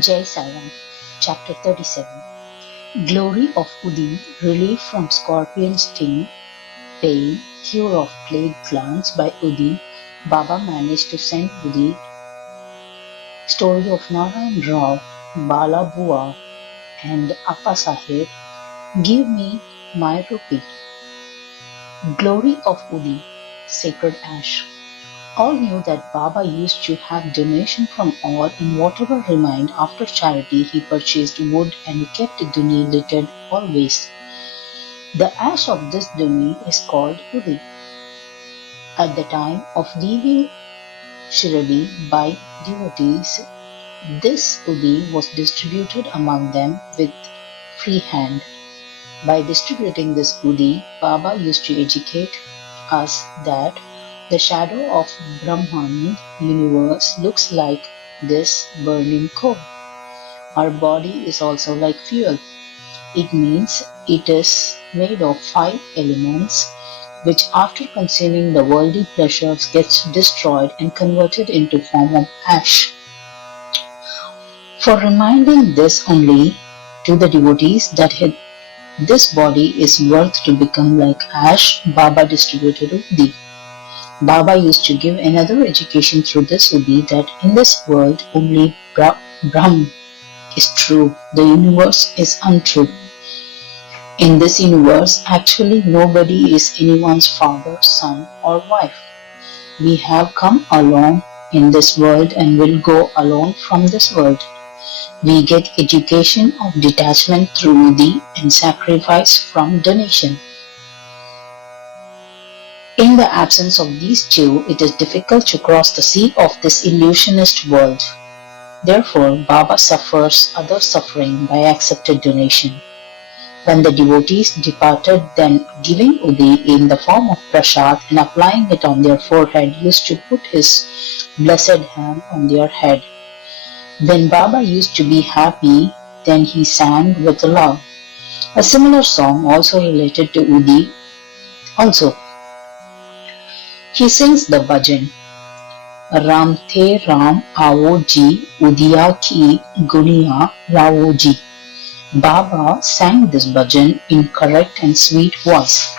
Jai Sai, Chapter 37. Glory of Udi, relief from scorpion sting, pain, cure of plague glands by Udi. Baba managed to send Udi. Story of Narayan Rao, Bala Bua and Appa Sahib. Give me my rupee. Glory of Udi, sacred ash. All knew that Baba used to have donation from all, and whatever remained after charity he purchased wood and kept Duni littered always. The ash of this Duni is called Udi. At the time of leaving Shiradi by devotees, this Udi was distributed among them with free hand. By distributing this Udi, Baba used to educate us that the shadow of Brahman universe looks like this burning coal. Our body is also like fuel. It means it is made of 5 elements which after consuming the worldly pleasures gets destroyed and converted into form of ash. For reminding this only to the devotees that this body is worth to become like ash, Baba distributed Udi. Baba used to give another education through this Udi that in this world only Brahm is true, the universe is untrue. In this universe, actually nobody is anyone's father, son or wife. We have come alone in this world and will go alone from this world. We get education of detachment through Udi and sacrifice from donation. In the absence of these two, it is difficult to cross the sea of this illusionist world. Therefore, Baba suffers other suffering by accepted donation. When the devotees departed, then giving Udi in the form of prasad and applying it on their forehead used to put his blessed hand on their head. When Baba used to be happy, then he sang with love. A similar song also related to Udi also. He sings the bhajan, Ram the Ram Aao Ji, Udiya ki Guniya Rao Ji. Baba sang this bhajan in correct and sweet voice.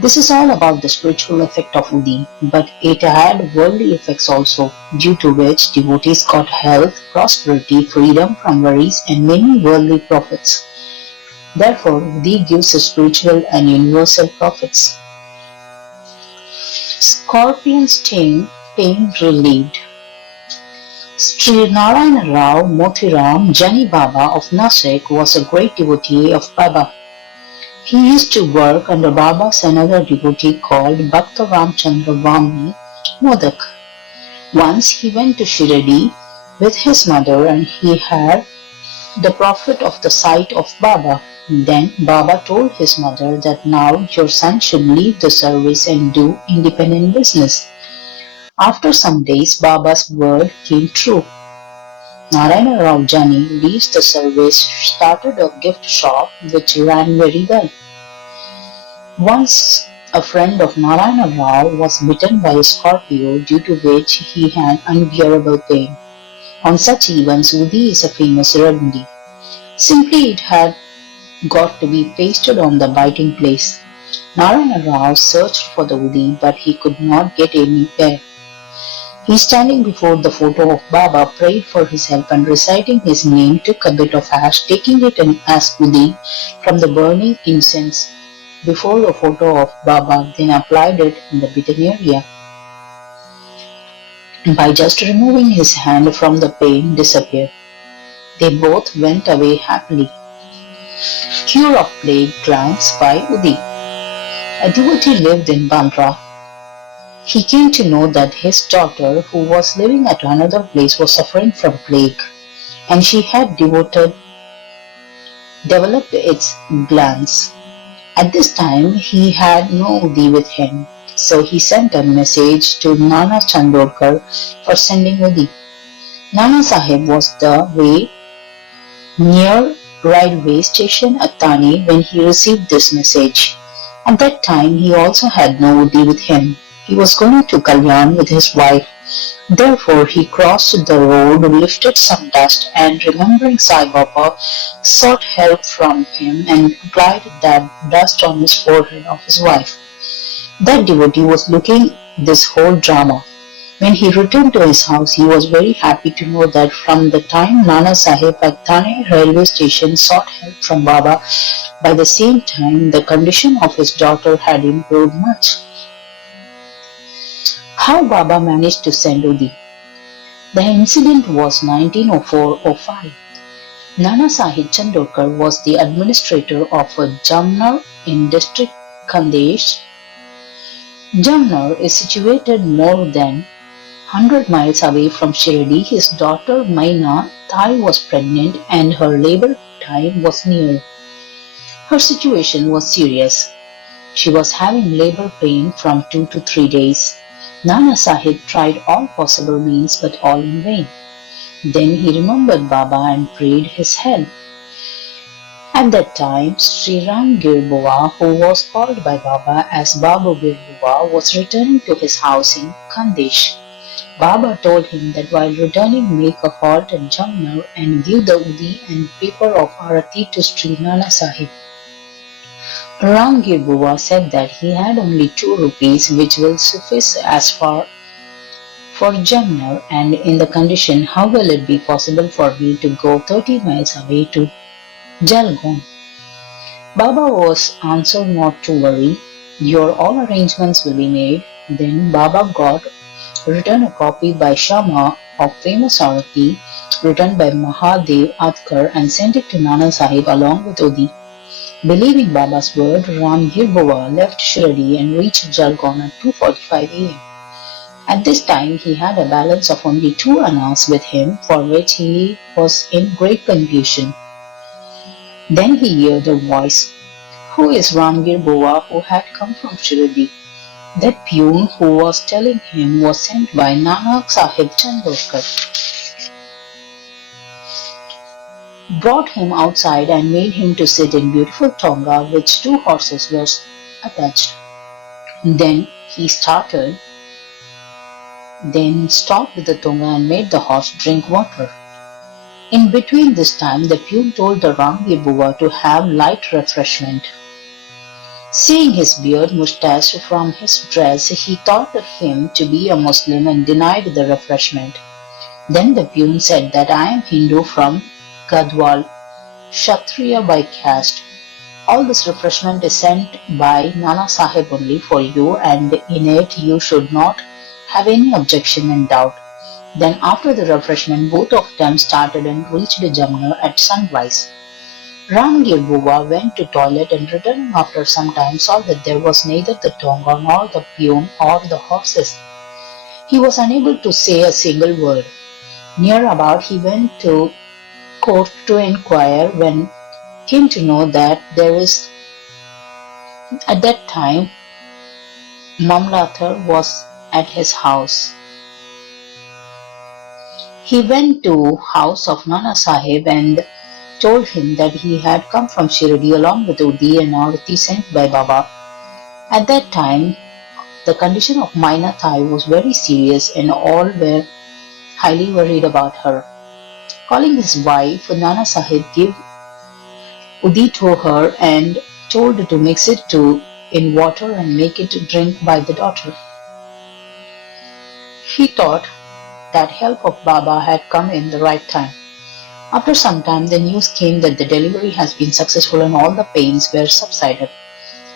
This is all about the spiritual effect of Udi, but it had worldly effects also, due to which devotees got health, prosperity, freedom from worries and many worldly profits. Therefore, Udi gives spiritual and universal profits. Scorpion sting, pain relieved. Shri Narayan Rao Motiram Jani Baba of Nasik was a great devotee of Baba. He used to work under Baba's another devotee called Bhakta Ramchandra Vami Modak. Once he went to Shiradi with his mother and he had the profit of the sight of Baba. Then Baba told his mother that now your son should leave the service and do independent business. After some days, Baba's word came true. Narayana Rao Jani leaves the service, started a gift shop which ran very well. Once a friend of Narayana Rao was bitten by a scorpio, due to which he had unbearable pain. On such events, Udi is a famous remedy. Simply it had got to be pasted on the biting place. Narayana Rao searched for the Udi, but he could not get anywhere. He, standing before the photo of Baba, prayed for his help and reciting his name took a bit of ash, taking it as Udi from the burning incense before the photo of Baba, then applied it in the bitten area. By just removing his hand from the pain disappeared. They both went away happily. Cure of plague glands by Udi. A devotee lived in Bandra. He came to know that his daughter, who was living at another place, was suffering from plague, and she had developed its glands. At this time, he had no Udi with him, so he sent a message to Nana Chandorkar for sending Udi. Nana Sahib was the way near railway station at Thane when he received this message. At that time, he also had no Udi with him. He was going to Kalyan with his wife Therefore he crossed the road, lifted some dust, and remembering Sai Baba, sought help from him and applied that dust on his forehead of his wife. That devotee was looking this whole drama. When he returned to his house, he was very happy to know that from the time Nana Sahib at Thane railway station sought help from Baba, by the same time the condition of his daughter had improved much. How Baba managed to send Udi? The incident was 1904-05. Nana Sahib Chandorkar was the administrator of a Jamnar in district Khandesh. Jamnar is situated more than 100 miles away from Shirdi. His daughter Maina Thai was pregnant and her labor time was near. Her situation was serious. She was having labor pain from 2 to 3 days. Nana Sahib tried all possible means but all in vain. Then he remembered Baba and prayed his help. At that time, Sri Ram Girbua, who was called by Baba as Babu Girbua, was returning to his house in Khandesh. Baba told him that while returning, make a halt at Jamnar and give the Udi and paper of Arati to Sri Nana Sahib. Ram Girbua said that he had only 2 rupees which will suffice as far for Jamnar, and in the condition, how will it be possible for me to go 30 miles away to Jalgaon? Baba was answered not to worry, your all arrangements will be made. Then Baba got written a copy by Shama of famous Arati written by Mahadev Adkar and sent it to Nana Sahib along with Udi. Believing Baba's word, Ram Girbua left Shirdi and reached Jalgaon at 2:45 a.m. At this time, he had a balance of only 2 annas with him, for which he was in great confusion. Then he heard a voice, who is Ram Girbua, who had come from Shirdi? That peon who was telling him was sent by Nana Sahib Chandorkar. Brought him outside and made him to sit in beautiful tonga which 2 horses were attached. Then he stopped the tonga and made the horse drink water. In between this time, the peon told the Ram Girbua to have light refreshment. Seeing his beard moustache from his dress, he thought him to be a Muslim and denied the refreshment. Then the peon said that I am Hindu from Gadwal, Kshatriya by caste. All this refreshment is sent by Nana Sahib only for you, and in it you should not have any objection and doubt. Then after the refreshment, both of them started and reached Jamnar at sunrise. Ram Girbua went to toilet and returning after some time saw that there was neither the tonga nor the peon or the horses. He was unable to say a single word. Near about he went to court to inquire, when came to know that there is at that time Mamlathar was at his house. He went to house of Nana Sahib and told him that he had come from Shirdi along with Udi and Arati sent by Baba. At that time, the condition of Maina Thai was very serious and all were highly worried about her. Calling his wife, Nana Sahib gave Udi to her and told her to mix it in water and make it drink by the daughter. He thought that help of Baba had come in the right time. After some time, the news came that the delivery has been successful and all the pains were subsided.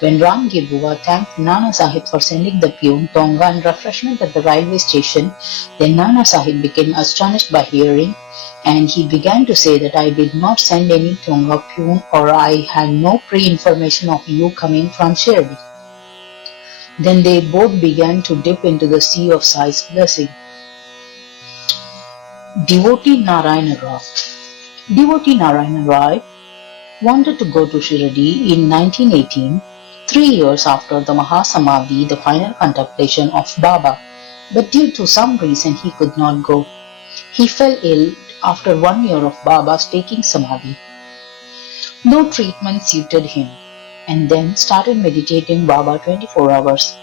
When Ram Girbua thanked Nana Sahib for sending the peon, tonga and refreshment at the railway station, then Nana Sahib became astonished by hearing, and he began to say that I did not send any tonga peon, or I had no pre-information of you coming from Shirdi. Then they both began to dip into the sea of Sai's blessing. Devotee Narayana Rao. Devotee Narayana Rai wanted to go to Shirdi in 1918, 3 years after the Mahasamadhi, the final contemplation of Baba, but due to some reason he could not go. He fell ill after 1 year of Baba's taking Samadhi. No treatment suited him, and then started meditating Baba 24 hours.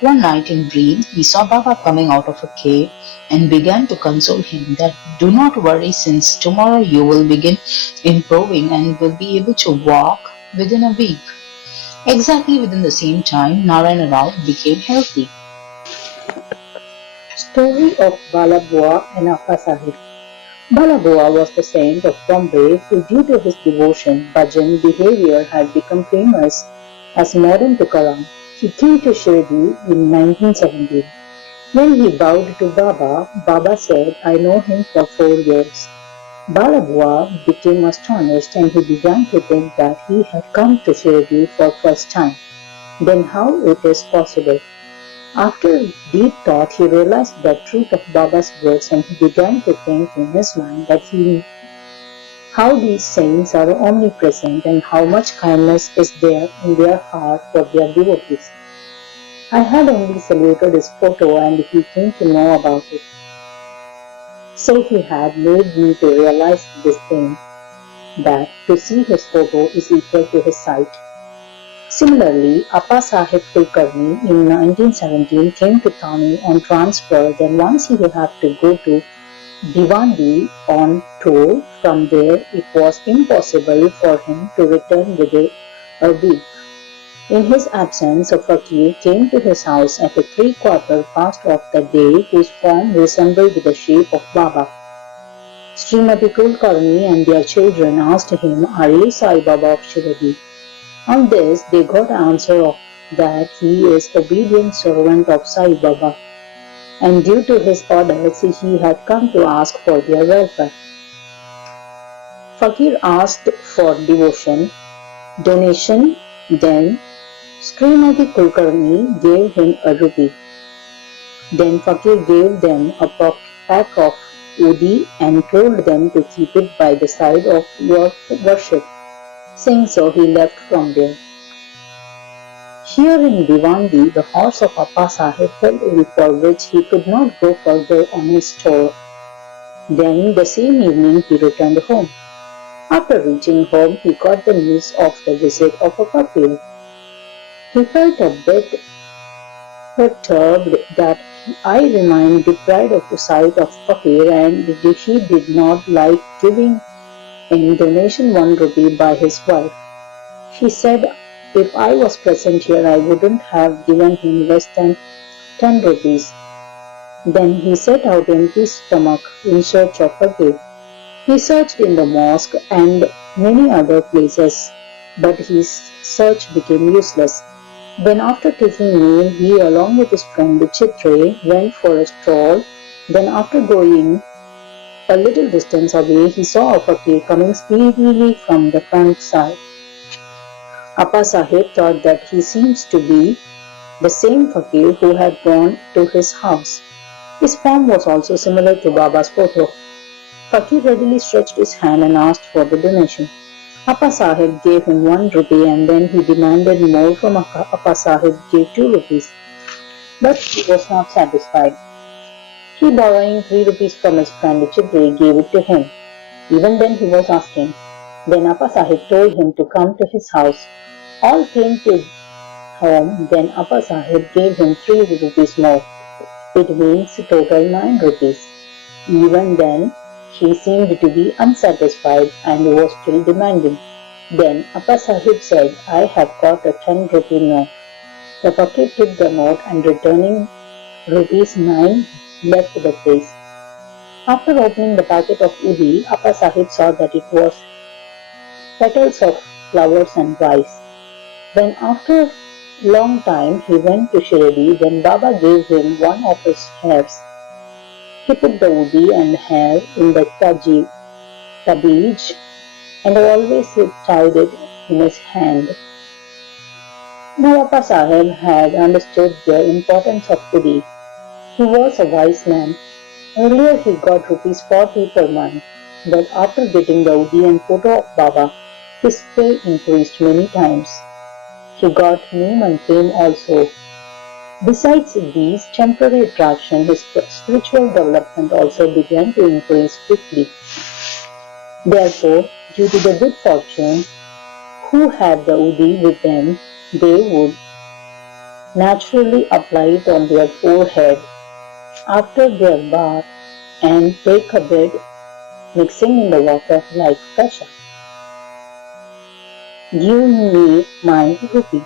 One night in dream, he saw Baba coming out of a cave and began to console him that do not worry, since tomorrow you will begin improving and will be able to walk within a week. Exactly within the same time, Narayana Rao became healthy. Story of Balabua and Apasahib. Balabua was the saint of Bombay who, due to his devotion, bhajan behavior, had become famous as modern Tukaram. He came to Shirdi in 1917. When he bowed to Baba, Baba said, "I know him for 4 years." Balabua became astonished and he began to think that he had come to Shirdi for first time. Then how it is possible? After deep thought, he realized the truth of Baba's words and he began to think in his mind that how these saints are omnipresent and how much kindness is there in their heart for their devotees. I had only saluted his photo and he came to know about it. So he had made me to realize this thing, that to see his photo is equal to his sight. Similarly, Appa Sahib Kulkarni in 1917 came to Thane on transfer. Then once he had to go to Bhiwandi on tour. From there it was impossible for him to return within a week. In his absence, a fakir came to his house at a 3/4 past of the day, whose form resembled the shape of Baba. Srimati Kulkarni and their children asked him, "Are you Sai Baba of Shirdi?" On this, they got answer of that he is obedient servant of Sai Baba, and due to his orders, he had come to ask for their welfare. Fakir asked for donation, then Srimati Kulkarni gave him a rupee. Then Fakir gave them a pack of udi and told them to keep it by the side of your worship. Saying so, he left from there. Here in Bhiwandi, the horse of Appa Sahib fell ill, for which he could not go further on his tour. Then the same evening he returned home. After reaching home, he got the news of the visit of a fakir. He felt a bit perturbed that I remained deprived of the sight of fakir, and he did not like giving in donation 1 rupee by his wife. He said, "If I was present here, I wouldn't have given him less than 10 rupees. Then he set out empty stomach in search of fakir. He searched in the mosque and many other places, but his search became useless. Then after taking meal, he along with his friend Charitra went for a stroll. Then after going a little distance away, he saw a fakir coming speedily from the front side. Appa Sahib thought that he seems to be the same fakir who had gone to his house. His form was also similar to Baba's photo. Fakir readily stretched his hand and asked for the donation. Appa Sahib gave him 1 rupee and then he demanded more from Appa Sahib gave 2 rupees. But he was not satisfied. He, borrowing 3 rupees from his friend Chidri, gave it to him. Even then he was asking. Then Appa Sahib told him to come to his house. All came to home. Then Appa Sahib gave him 3 rupees more. It means total 9 rupees. Even then, he seemed to be unsatisfied and was still demanding. Then Appa Sahib said, "I have got a 10 rupee note." The fakir took the note and returning rupees 9 left the place. After opening the packet of udi, Appa Sahib saw that it was petals of flowers and rice. Then after long time he went to Shirdi. Then Baba gave him one of his hairs. He put the udi and hair in the tabij and always tied it in his hand. Now Appa Sahib had understood the importance of udi. He was a wise man. Earlier he got rupees 40 per month, but after getting the udi and photo of Baba, his pay increased many times. He got name and fame also. Besides these temporary attractions, his spiritual development also began to increase quickly. Therefore, due to the good fortune, who had the udi with them, they would naturally apply it on their forehead after their bath and take a bed, mixing in the water like pressure. Give me my rupee.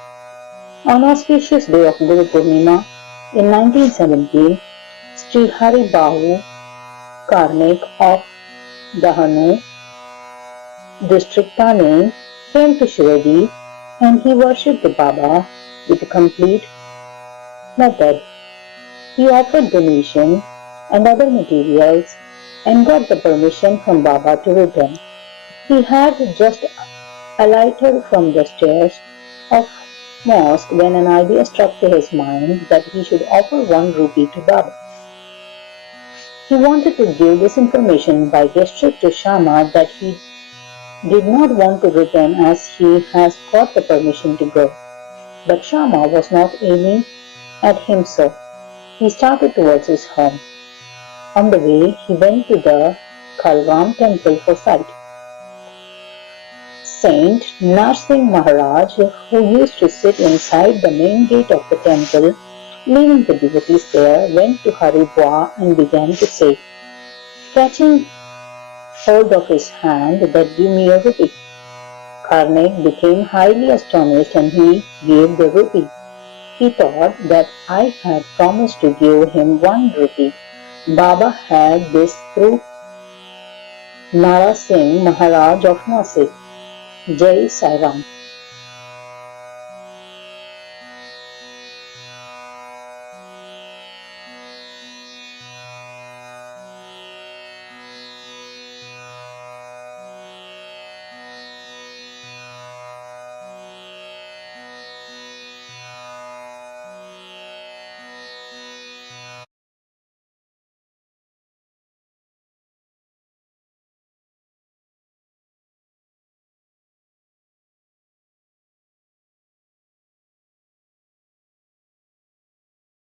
On auspicious day of Guru Purnima in 1917, Sri Hari Bahu Karnik of Dahanu district Thane came to Shirdi and he worshipped the Baba with a complete method. He offered donation and other materials and got the permission from Baba to return. He had just alighted from the stairs of mosque when an idea struck to his mind that he should offer 1 rupee to Baba. He wanted to give this information by gesture to Shama that he did not want to return as he has got the permission to go. But Shama was not aiming at him so. He started towards his home. On the way, he went to the Kalram temple for sight. Saint Narsingh Maharaj, who used to sit inside the main gate of the temple, leaving the devotees there, went to Haridwar and began to say, catching hold of his hand, that give me a rupee. Karnik became highly astonished and he gave the rupee. He thought that I had promised to give him 1 rupee. Baba had this through Nara Singh Maharaj of Nasik. Jai Sai Ram.